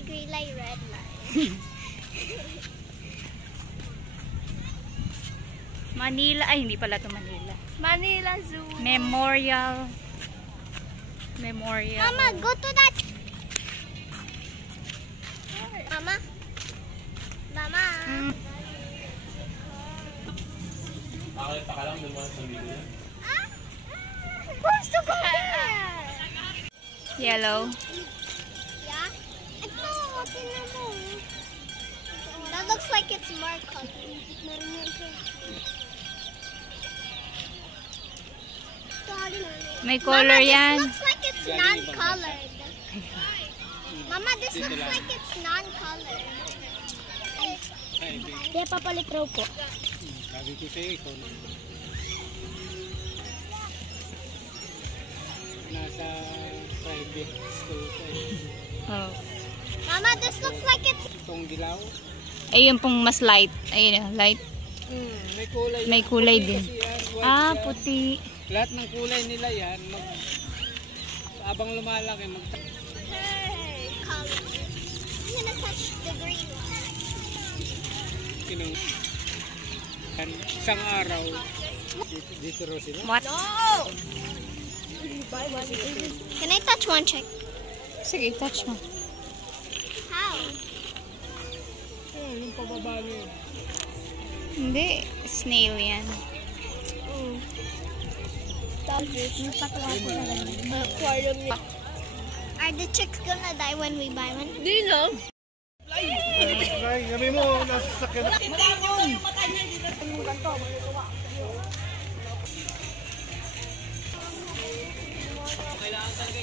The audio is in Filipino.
light, green light, red light. Manila, ay hindi pala to Manila. Manila Zoo. Memorial. Mama, go to that. Mama. Mama. Makakita ka lang ng mga pamilya. Where's the there? Yellow. Yeah? Ito, tingnan mo. That looks like it's more color. May color Mama, yan. this looks like it's non-colored. Mama, this looks like it's non-colored. Hindi, papalit raw po. Sabi ko sa'yo, ikaw na. Nasa private school ko eh. Oh. Mama, this looks like it's... Itong dilaw. Ayun pong mas light. Ayun, light. May kulay. May kulay din. Ah, yan. puti. Lahat ng kulay nila yan, habang lumalaki, Hey, color. I'm gonna touch the green one. Isang araw, dito raw sila. What? No! Can I touch one chick? Sige, touch mo. How? Yung pababalo yun. Hindi, snail yan. Are the chicks gonna die when we buy one? Hindi no. Ay, gabi mo, nasa sakyan. Kailangan talaga